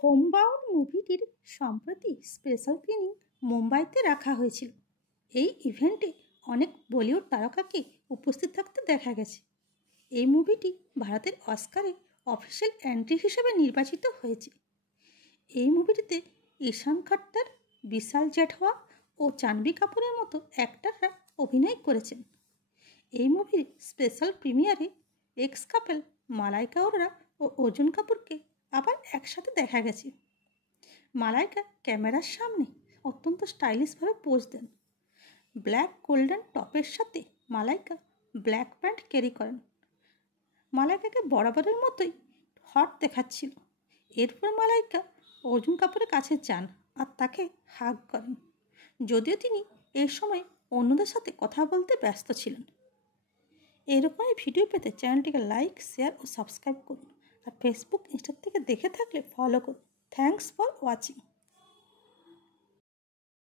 Homebound মুভিটির সম্প্রতি special screening মুম্বাইতে রাখা হয়েছিল। এই ইভেন্টে অনেক বলিউড তারকাকে উপস্থিত থাকতে দেখা গেছে। এই মুভিটি ভারতের অস্কারে অফিসিয়াল এন্ট্রি হিসেবে নির্বাচিত হয়েছে। এই মুভিটিতে ঈশান খট্টার, বিশাল জেঠওয়া ও জাহ্নবী কাপুরের মতো অ্যাক্টররা অভিনয় করেছেন। এই মুভির স্পেশাল প্রিমিয়ারে এক্স কাপল মালাইকা অরোরা ও অর্জুন কাপুরকে আবার একসাথে দেখা গেছে। মালাইকা ক্যামেরার সামনে অত্যন্ত স্টাইলিশভাবে পোজ দেন। ব্ল্যাক গোল্ডেন টপের সাথে মালাইকা ব্ল্যাক প্যান্ট ক্যারি করেন। মালাইকাকে বরাবরের মতোই হট দেখাচ্ছিল। এরপর মালাইকা অর্জুন কাপুরের কাছে যান আর তাকে হাগ করেন, যদিও তিনি এই সময় অন্যদের সাথে কথা বলতে ব্যস্ত ছিলেন। এরকমই ভিডিও পেতে চ্যানেলটিকে লাইক, শেয়ার ও সাবস্ক্রাইব করুন। আর ফেসবুক, ইনস্টা থেকে দেখে থাকলে ফলো করুন। Thanks for watching.